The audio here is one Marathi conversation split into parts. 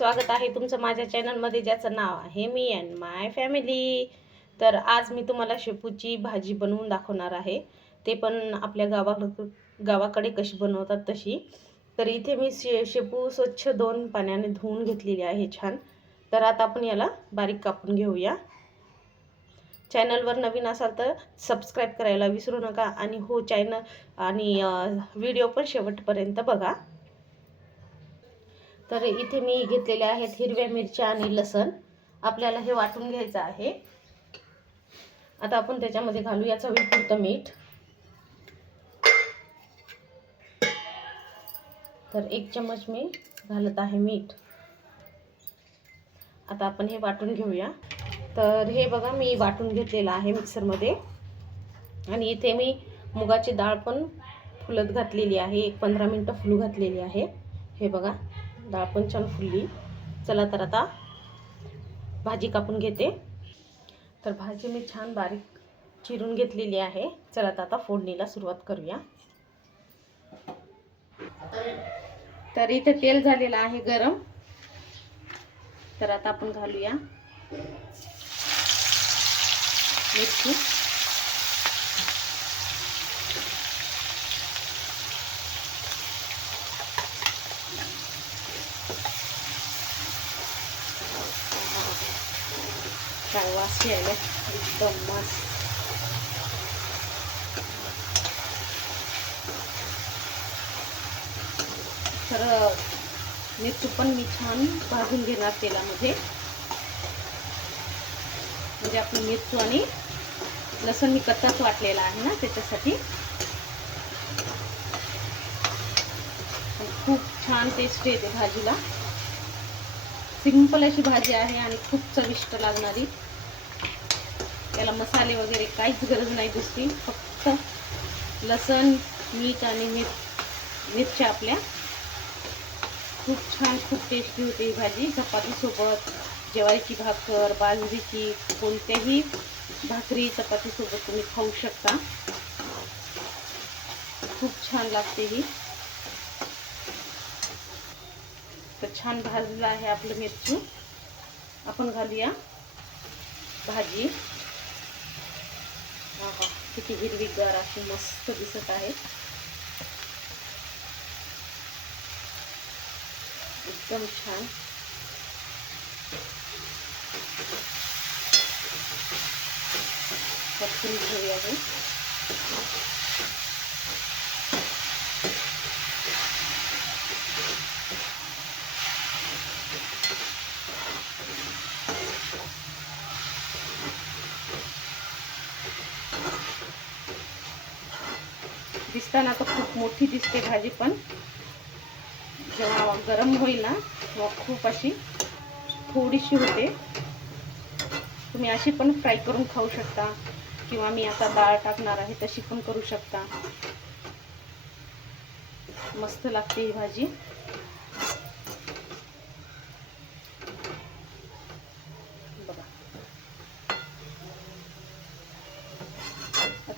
स्वागत आहे तुमचं माझ्या चॅनलमध्ये ज्याचं नाव आहे मी अँड माय फॅमिली तर आज मी तुम्हाला शेपूची भाजी बनवून दाखवणार आहे. ते पण आपल्या गावा गावाकडे कशी बनवतात तशी. तर इथे मी शे शेपू स्वच्छ दोन पाण्याने धुवून घेतलेली आहे छान. तर आता आपण याला बारीक कापून घेऊया. चॅनलवर नवीन असाल तर सबस्क्राईब करायला विसरू नका आणि हो चॅनल आणि व्हिडिओ पण शेवटपर्यंत बघा. तर इथे मी घेतलेले आहेत हिरव्या मिरच्या आणि लसण. आपल्याला हे वाटून घ्यायचं आहे. आता आपण त्याच्यामध्ये घालूया चवीपुरतं मीठ. तर एक चमच मी घालत आहे मीठ. आता आपण हे वाटून घेऊया. तर हे बघा मी वाटून घेतलेलं आहे मिक्सरमध्ये. आणि इथे मी मुगाची डाळ पण फुलत घातलेली आहे. एक पंधरा मिनटं फुलू घातलेली आहे. हे बघा. डाळ पण छान फुलली. चला तर आता भाजी कापून घेते. तर भाजी मी छान बारीक चिरून घेतलेली आहे. चला तर आता फोडणीला सुरुवात करूया. तर इथे तेल झालेलं आहे गरम. तर आता आपण घालूया. मिरची. काय वास यायला एकदम मस्त तर मिरची पण मी छान भाजून घेणार तेलामध्ये. म्हणजे आपली मिरचू आणि लसूण मी कच्चाच वाटलेला आहे ना त्याच्यासाठी. खूप छान टेस्ट येते भाजीला. सिंपल अशी भाजी आहे आणि खूप चविष्ट लागणारी. त्याला मसाले वगैरे काहीच गरज नाही दुसरी. फक्त लसण मीठ आणि मिर मिरच्या आपल्या. खूप छान खूप टेस्टी होते ही भाजी. चपातीसोबत ज्वारीची भाकर बाजरीची कोणत्याही भाकरी चपातीसोबत तुम्ही खाऊ शकता. खूप छान लागते ही. तर छान भाजलं आहे आपलं मिरची. आपण घालूया भाजी. हा किती हिरवीगार अशी मस्त दिसत आहे. एकदम छान. पटकन घेऊया हे दिसताना तर खूप मोठी दिसते भाजी पण. जेव्हा गरम होईल ना तेव्हा खूप अशी थोडीशी होते. तुम्ही अशी पण फ्राय करून खाऊ शकता. किंवा मी आता डाळ टाकणार आहे तशी पण करू शकता. मस्त लागते ही भाजी.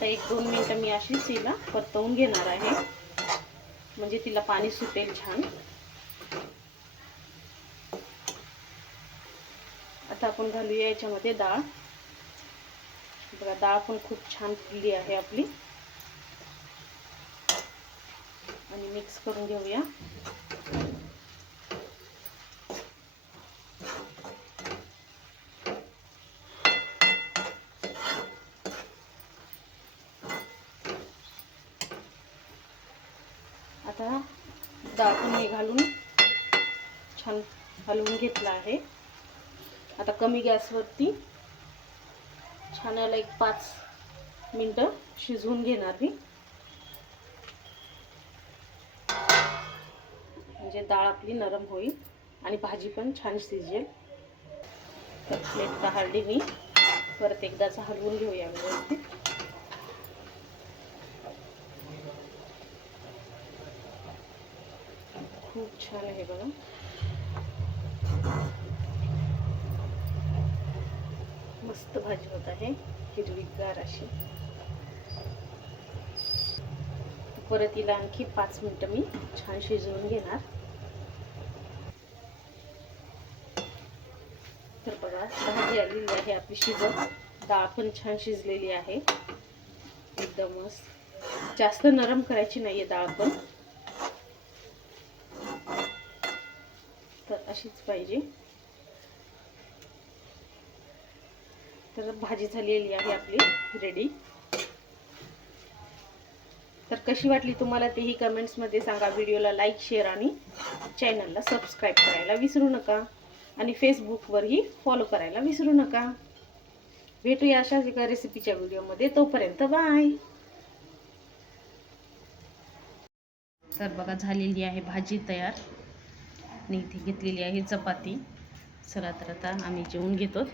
आता एक दोन मिनटं मी अशीच हिला परतवून घेणार आहे. म्हणजे तिला पाणी सुटेल छान. आता आपण घालूया याच्यामध्ये डाळ. बघा डाळ पण खूप छान फुलली आहे आपली. आणि मिक्स करून घेऊया. आता दाखवून हे घालून छान हलवून घेतला आहे. आता कमी गॅसवरती छान याला एक पाच मिनटं शिजवून घेणार मी. म्हणजे डाळ आपली नरम होईल आणि भाजी पण छान शिजेल. तर प्लेट काढली मी. परत एकदाच हलवून घेऊया व्यवस्थित. खूप छान आहे बघा. मस्त भाजी होत आहे हिरवीगार अशी. परत तिला आणखी पाच मिनटं मी छान शिजवून घेणार. तर बघा भाजी आलेली आहे आपली शिजत. डाळ पण छान शिजलेली आहे. एकदमच जास्त नरम करायची नाहीये डाळ पण तर अशीच पाहिजे. तर भाजी झालेली आहे आपली रेडी तर कशी वाटली तुम्हाला तेही कमेंट्समध्ये सांगा. व्हिडिओला लाईक शेअर आणि चॅनलला सबस्क्राईब करायला विसरू नका. आणि फेसबुकवरही फॉलो करायला विसरू नका. भेटूया अशाच एका रेसिपीच्या व्हिडिओमध्ये तोपर्यंत बाय तर बघा झालेली आहे भाजी तयार. आणि इथे घेतलेली आहे चपाती. चला तर आता आम्ही जेवून घेतो.